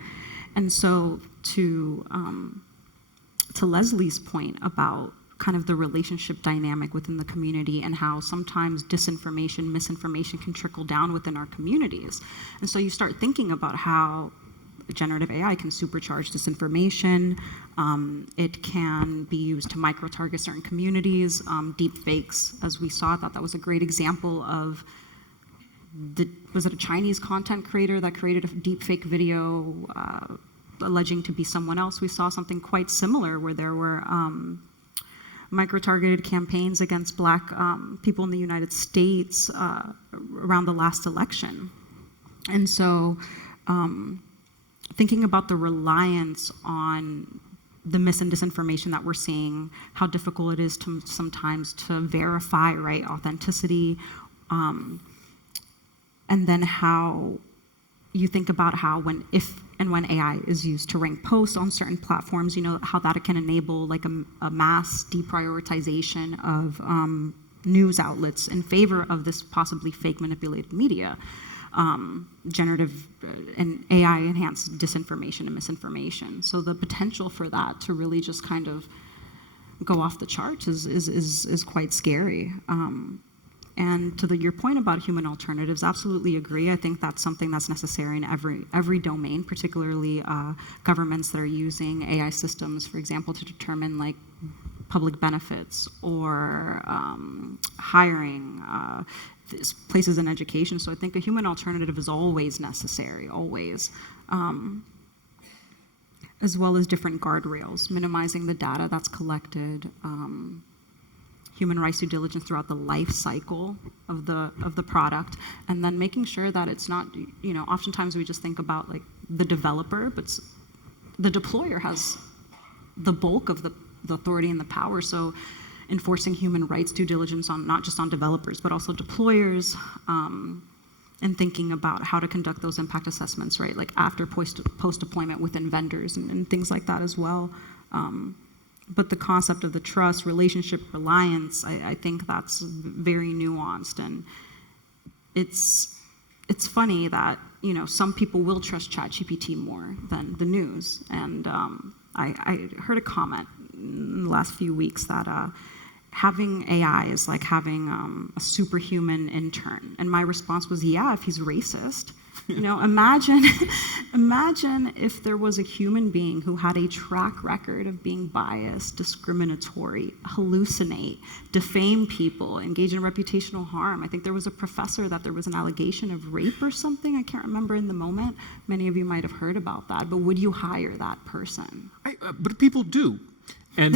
And so to Leslie's point about kind of the relationship dynamic within the community and how sometimes disinformation, misinformation can trickle down within our communities. And so you start thinking about how generative AI can supercharge disinformation. It can be used to micro-target certain communities. Deep fakes, as we saw, I thought that was a great example of was it a Chinese content creator that created a deep fake video alleging to be someone else? We saw something quite similar where there were micro-targeted campaigns against Black people in the United States around the last election. And so thinking about the reliance on the mis and disinformation that we're seeing, how difficult it is to sometimes to verify, right, authenticity, and then how you think about how when AI is used to rank posts on certain platforms, how that can enable like a mass deprioritization of news outlets in favor of this possibly fake manipulated media. Generative and AI enhanced disinformation and misinformation. So the potential for that to really just kind of go off the charts is quite scary. And to your point about human alternatives, absolutely agree. I think that's something that's necessary in every domain, particularly governments that are using AI systems, for example, to determine like public benefits or hiring, places in education. So I think a human alternative is always necessary, always. As well as different guardrails, minimizing the data that's collected, human rights due diligence throughout the life cycle of the product, and then making sure that it's not, oftentimes we just think about like the developer, but the deployer has the bulk of the authority and the power. So enforcing human rights due diligence on not just on developers, but also deployers, and thinking about how to conduct those impact assessments, right? Like after post-deployment within vendors and things like that as well. But the concept of the trust, relationship, reliance, I think that's very nuanced. And it's funny that, some people will trust ChatGPT more than the news. And I heard a comment in the last few weeks that having AI is like having a superhuman intern. And my response was, yeah, if he's racist. Imagine if there was a human being who had a track record of being biased, discriminatory, hallucinate, defame people, engage in reputational harm. I think there was a professor that there was an allegation of rape or something. I can't remember in the moment. Many of you might have heard about that. But would you hire that person? But people do. And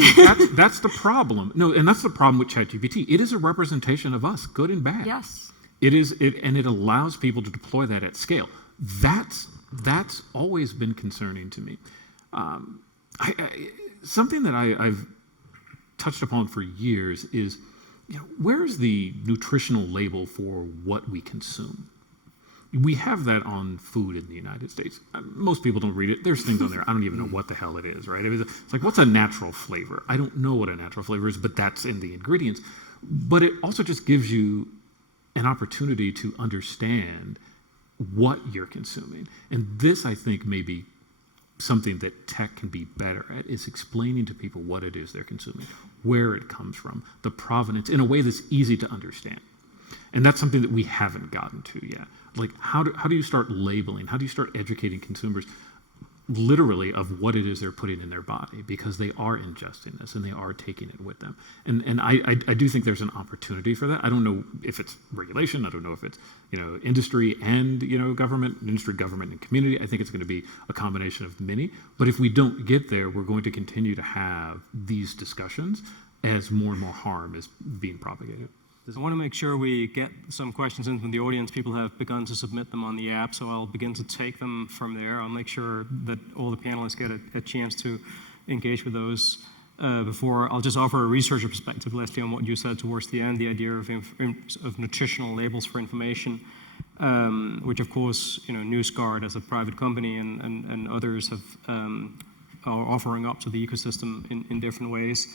that's the problem. No, and that's the problem with ChatGPT. It is a representation of us, good and bad. Yes. And it allows people to deploy that at scale. That's always been concerning to me. Something that I've touched upon for years is, where's the nutritional label for what we consume? We have that on food in the United States. Most people don't read it. There's things on there. I don't even know what the hell it is, right? It's like, what's a natural flavor? I don't know what a natural flavor is, but that's in the ingredients. But it also just gives you an opportunity to understand what you're consuming. And this, I think, may be something that tech can be better at, is explaining to people what it is they're consuming, where it comes from, the provenance, in a way that's easy to understand. And that's something that we haven't gotten to yet. Like, how do you start labeling? How do you start educating consumers literally of what it is they're putting in their body, because they are ingesting this and they are taking it with them. And I do think there's an opportunity for that. I don't know if it's regulation. I don't know if it's, industry and, government, industry, government, and community. I think it's going to be a combination of many. But if we don't get there, we're going to continue to have these discussions as more and more harm is being propagated. I want to make sure we get some questions in from the audience. People have begun to submit them on the app, so I'll begin to take them from there. I'll make sure that all the panelists get a chance to engage with those before. I'll just offer a researcher perspective, Leslie, on what you said towards the end, the idea of nutritional labels for information, which of course, NewsGuard as a private company and others are offering up to the ecosystem in different ways.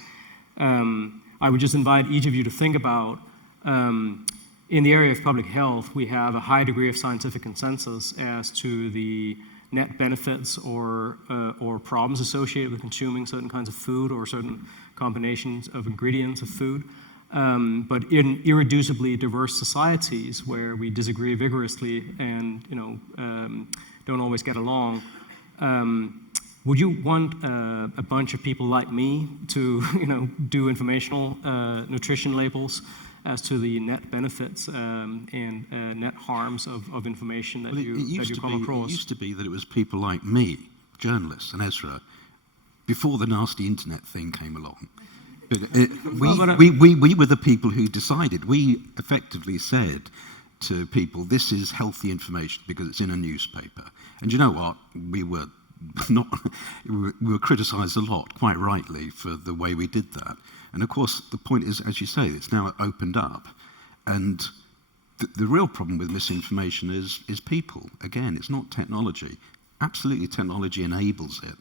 I would just invite each of you to think about, in the area of public health, we have a high degree of scientific consensus as to the net benefits or problems associated with consuming certain kinds of food or certain combinations of ingredients of food. But in irreducibly diverse societies where we disagree vigorously and don't always get along, would you want a bunch of people like me to, do informational nutrition labels as to the net benefits and net harms of information that you come across? It used to be that it was people like me, journalists, and Ezra, before the nasty internet thing came along. But we were the people who decided. We effectively said to people, this is healthy information because it's in a newspaper. And you know what? We were criticised a lot, quite rightly, for the way we did that. And of course, the point is, as you say, it's now opened up. And the real problem with misinformation is people. Again, it's not technology. Absolutely, technology enables it.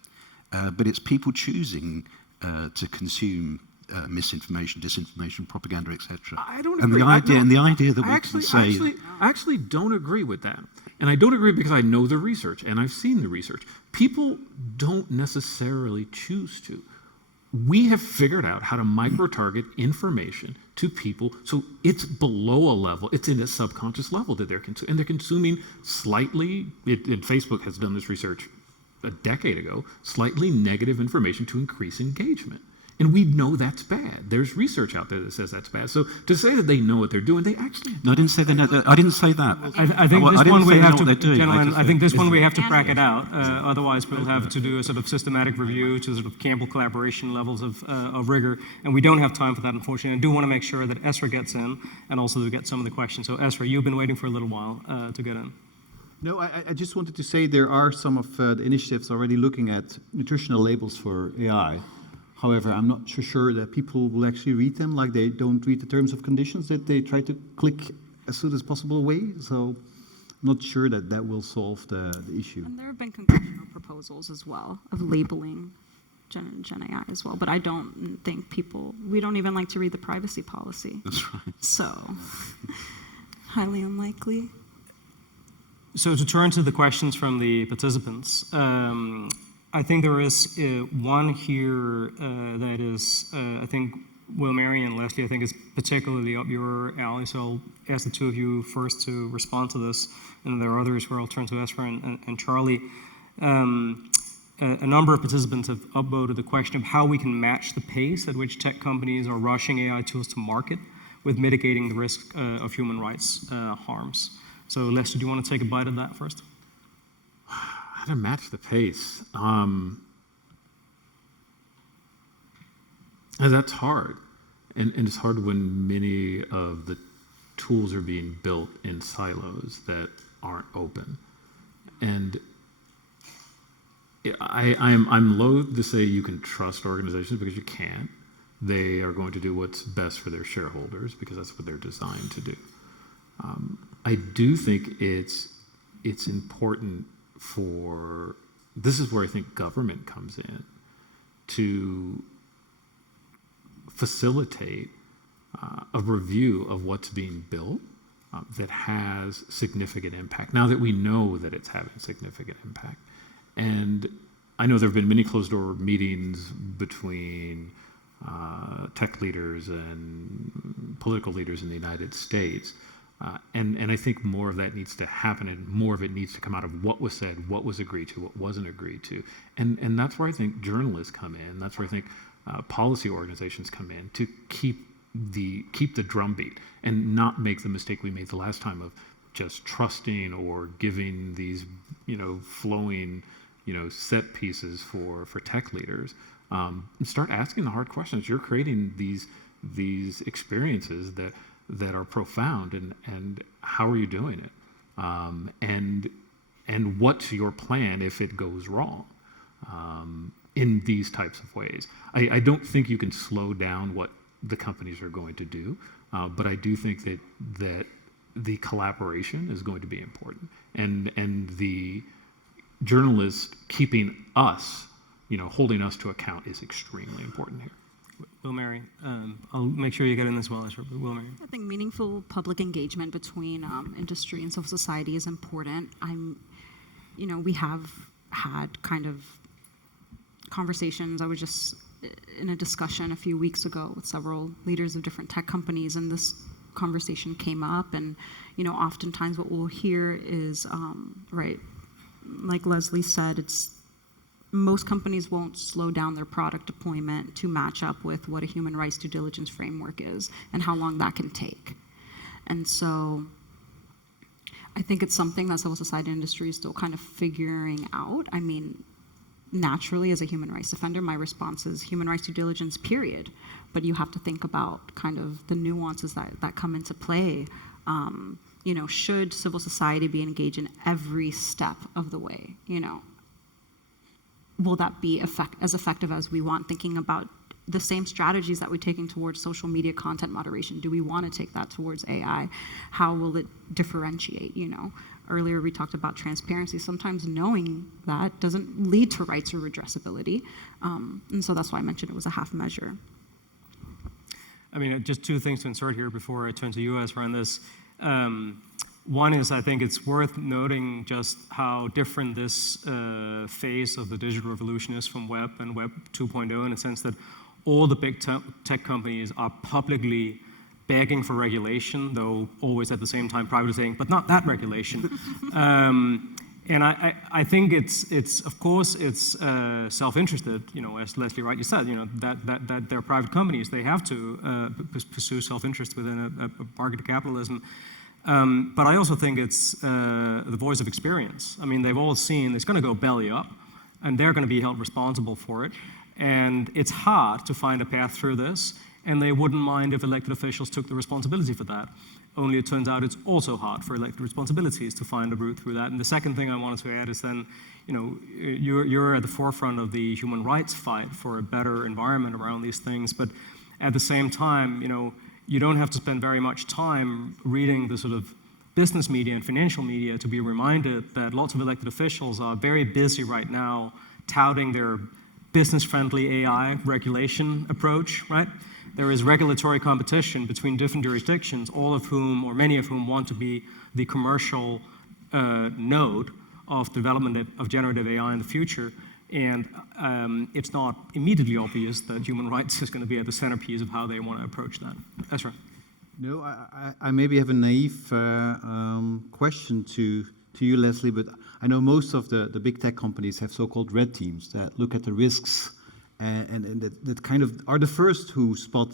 But it's people choosing to consume misinformation, disinformation, propaganda, etc. I don't agree. And the idea that we can say... I actually don't agree with that. And I don't agree because I know the research and I've seen the research. People don't necessarily choose to. We have figured out how to micro-target information to people so it's below a level, it's in a subconscious level that they're consuming. And they're consuming slightly, and Facebook has done this research a decade ago, slightly negative information to increase engagement. And we know that's bad. There's research out there that says that's bad. So to say that they know what they're doing, they actually don't. No, I didn't say that. I didn't say that. I think this one we have to, gentlemen, I think this one we have to crack it out. Otherwise, we'll have to do a sort of systematic review to sort of Campbell collaboration levels of rigor. And we don't have time for that, unfortunately. I do want to make sure that Ezra gets in and also to get some of the questions. So Ezra, you've been waiting for a little while to get in. No, I just wanted to say there are some of the initiatives already looking at nutritional labels for AI. However, I'm not so sure that people will actually read them, like they don't read the terms of conditions that they try to click as soon as possible away. So I'm not sure that that will solve the issue. And there have been congressional proposals as well of labeling Gen AI as well. But I don't think we don't even like to read the privacy policy. That's right. So, highly unlikely. So to turn to the questions from the participants, I think there is one here that is, I think, Willmary and Leslie, I think, is particularly up your alley. So I'll ask the two of you first to respond to this. And there are others where I'll turn to Ezra and Charlie. A number of participants have upvoted the question of how we can match the pace at which tech companies are rushing AI tools to market with mitigating the risk of human rights harms. So Leslie, do you want to take a bite of that first? How to match the pace. And that's hard. And it's hard when many of the tools are being built in silos that aren't open. And I'm loath to say you can trust organizations because you can't. They are going to do what's best for their shareholders because that's what they're designed to do. I do think it's important for, this is where I think government comes in, to facilitate a review of what's being built that has significant impact, now that we know that it's having significant impact. And I know there have been many closed-door meetings between tech leaders and political leaders in the United States. And I think more of that needs to happen, and more of it needs to come out of what was said, what was agreed to, what wasn't agreed to. And that's where I think journalists come in. That's where I think policy organizations come in to keep the drumbeat and not make the mistake we made the last time of just trusting or giving these, flowing, set pieces for tech leaders. And start asking the hard questions. You're creating these experiences that are profound, and how are you doing it? And what's your plan if it goes wrong in these types of ways? I don't think you can slow down what the companies are going to do, but I do think that the collaboration is going to be important, and the journalists keeping us, holding us to account is extremely important here. Willmary, I'll make sure you get in as well, Ezra. Willmary. I think meaningful public engagement between industry and civil society is important. We have had kind of conversations. I was just in a discussion a few weeks ago with several leaders of different tech companies, and this conversation came up. And oftentimes what we'll hear is, right, like Leslie said, most companies won't slow down their product deployment to match up with what a human rights due diligence framework is and how long that can take. And so I think it's something that civil society industry is still kind of figuring out. I mean, naturally, as a human rights defender, my response is human rights due diligence, period. But you have to think about kind of the nuances that come into play. Should civil society be engaged in every step of the way? Will that be as effective as we want? Thinking about the same strategies that we're taking towards social media content moderation. Do we want to take that towards AI? How will it differentiate? Earlier we talked about transparency. Sometimes knowing that doesn't lead to rights or redressability. And so that's why I mentioned it was a half measure. I mean, just two things to insert here before I turn to you, Ezra, on this. One is, I think it's worth noting just how different this phase of the digital revolution is from Web and Web 2.0, in a sense that all the big tech companies are publicly begging for regulation, though always at the same time privately saying, but not that regulation. And I think it's of course, it's self-interested, as Leslie rightly said, that they're private companies. They have to pursue self-interest within a market of capitalism. But I also think it's the voice of experience. I mean, they've all seen it's going to go belly up, and they're going to be held responsible for it. And it's hard to find a path through this, and they wouldn't mind if elected officials took the responsibility for that. Only it turns out it's also hard for elected responsibilities to find a route through that. And the second thing I wanted to add is then, you're at the forefront of the human rights fight for a better environment around these things, but at the same time, you don't have to spend very much time reading the sort of business media and financial media to be reminded that lots of elected officials are very busy right now touting their business-friendly AI regulation approach, right? There is regulatory competition between different jurisdictions, all of whom, or many of whom, want to be the commercial node of development of generative AI in the future. And it's not immediately obvious that human rights is going to be at the centerpiece of how they want to approach that. Ezra. No, I maybe have a naive question to you, Leslie, but I know most of the big tech companies have so-called red teams that look at the risks and that kind of are the first who spot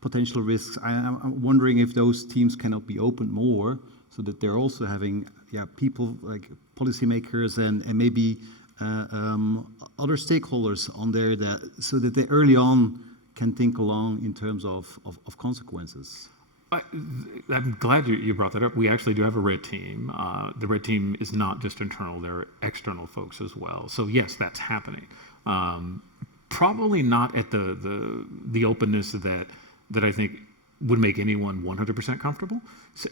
potential risks. I'm wondering if those teams cannot be opened more so that they're also having people like policymakers and maybe other stakeholders on there so that they early on can think along in terms of consequences? I'm glad you brought that up. We actually do have a red team. The red team is not just internal, there are external folks as well. So yes, that's happening. Probably not at the openness that I think would make anyone 100% comfortable,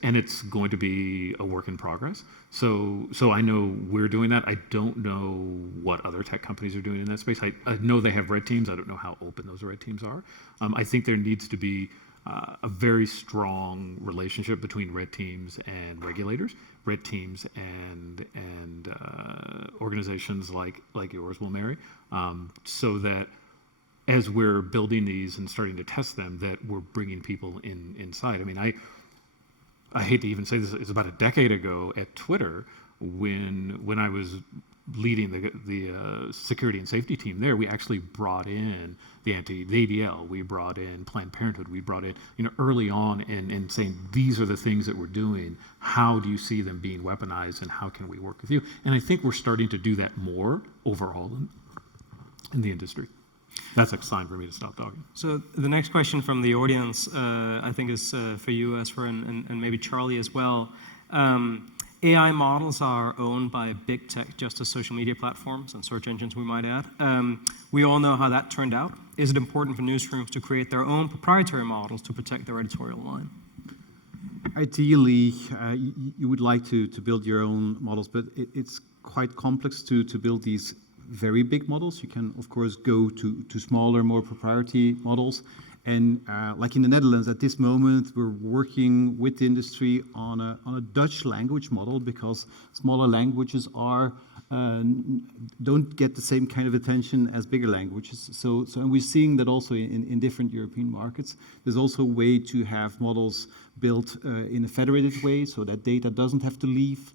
and it's going to be a work in progress. So I know we're doing that. I don't know what other tech companies are doing in that space. I know they have red teams. I don't know how open those red teams are. I think there needs to be a very strong relationship between red teams and regulators, red teams and organizations like yours, Willmary, so that as we're building these and starting to test them, that we're bringing people inside. I mean, I hate to even say this, it's about a decade ago at Twitter when I was leading the security and safety team there, we actually brought in the ADL, we brought in Planned Parenthood, we brought in, early on and saying, these are the things that we're doing, how do you see them being weaponized and how can we work with you? And I think we're starting to do that more overall in the industry. That's a sign for me to stop talking. So the next question from the audience, I think is for you, Ezra, and maybe Charlie as well. AI models are owned by big tech, just as social media platforms and search engines, we might add. We all know how that turned out. Is it important for newsrooms to create their own proprietary models to protect their editorial line? Ideally, you would like to build your own models, but it's quite complex to build these very big models. You can, of course, go to smaller, more proprietary models. And like in the Netherlands, at this moment, we're working with the industry on a Dutch language model because smaller languages don't get the same kind of attention as bigger languages. So and we're seeing that also in different European markets. There's also a way to have models built in a federated way so that data doesn't have to leave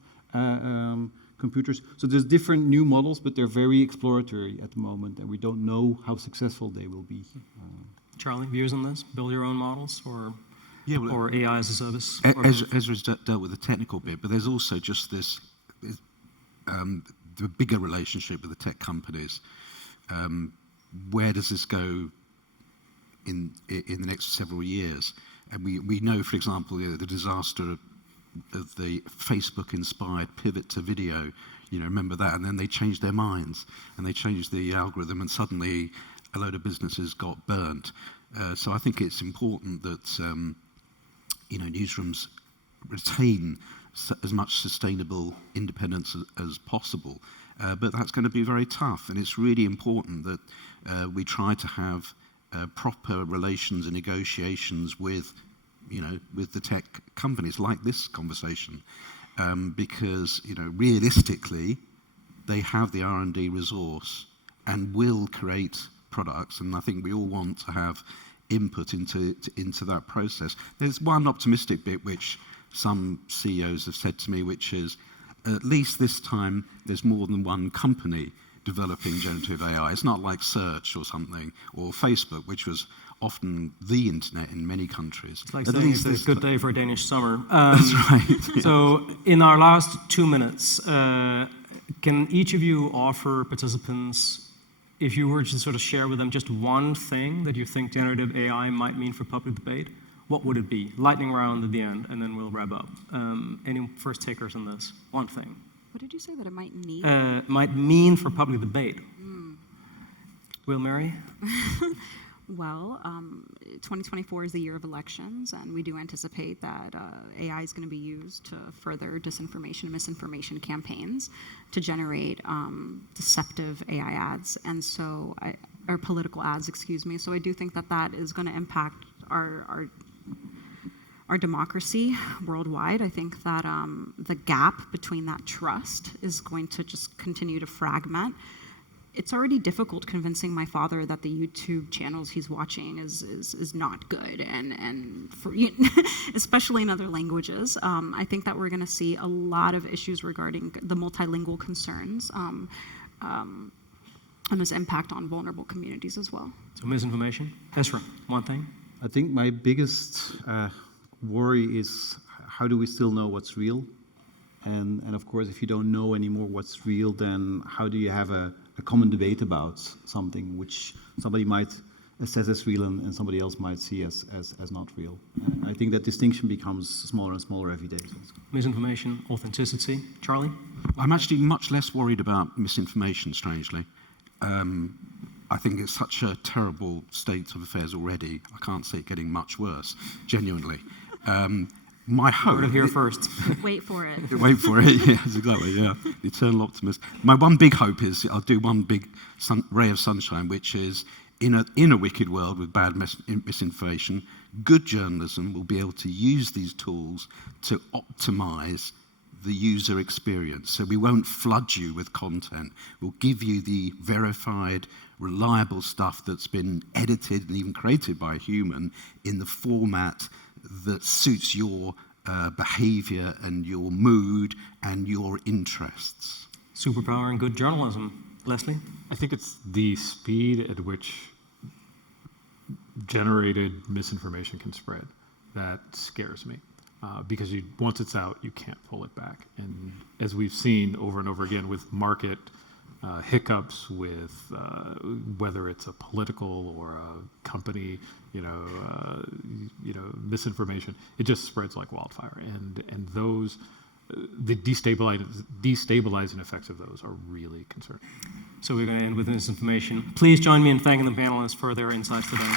computers. So there's different new models, but they're very exploratory at the moment, and we don't know how successful they will be. Charlie, views on this? Build your own models or AI as a service? Ezra's dealt with the technical bit, but there's also just this, the bigger relationship with the tech companies. Where does this go in the next several years? And we know, for example, the disaster of the Facebook-inspired pivot to video. Remember that? And then they changed their minds, and they changed the algorithm, and suddenly a load of businesses got burnt. So I think it's important that newsrooms retain as much sustainable independence as possible. But that's going to be very tough, and it's really important that we try to have proper relations and negotiations with the tech companies, like this conversation, because realistically, they have the R&D resource and will create products, and I think we all want to have input into that process. There's one optimistic bit which some CEOs have said to me, which is, at least this time, there's more than one company developing generative AI. It's not like search or something, or Facebook, which was often the internet in many countries. It's like saying it's a good day for a Danish summer. That's right. Yes. So in our last 2 minutes, can each of you offer participants, if you were to sort of share with them just one thing that you think generative AI might mean for public debate, what would it be? Lightning round at the end, and then we'll wrap up. Any first takers on this? One thing. What did you say that it might need? Might mean for public debate. Willmary? Well, 2024 is the year of elections, and we do anticipate that AI is going to be used to further disinformation and misinformation campaigns to generate deceptive AI ads, and so, or political ads, excuse me. So I do think that is going to impact our democracy worldwide. I think that the gap between that trust is going to just continue to fragment. It's already difficult convincing my father that the YouTube channels he's watching is not good, and for, especially in other languages. I think that we're going to see a lot of issues regarding the multilingual concerns and this impact on vulnerable communities as well. So misinformation. Ezra, one thing? I think my biggest worry is, how do we still know what's real? And of course, if you don't know anymore what's real, then how do you have a common debate about something which somebody might assess as real and somebody else might see as not real. I think that distinction becomes smaller and smaller every day. Misinformation, authenticity. Charlie? I'm actually much less worried about misinformation, strangely. I think it's such a terrible state of affairs already. I can't see it getting much worse, genuinely. My hope... Heard it here first. Wait for it. Wait for it, yes, exactly, yeah. The eternal optimist. My one big hope is I'll do one big ray of sunshine, which is in a wicked world with bad misinformation, good journalism will be able to use these tools to optimize the user experience. So we won't flood you with content. We'll give you the verified, reliable stuff that's been edited and even created by a human in the format that suits your behavior and your mood and your interests. Superpower and good journalism. Leslie? I think it's the speed at which generated misinformation can spread that scares me. Because once it's out, you can't pull it back. And as we've seen over and over again with market hiccups, with whether it's a political or a company, misinformation, it just spreads like wildfire. And those, the destabilizing effects of those are really concerning. So we're going to end with misinformation. Please join me in thanking the panelists for their insights today.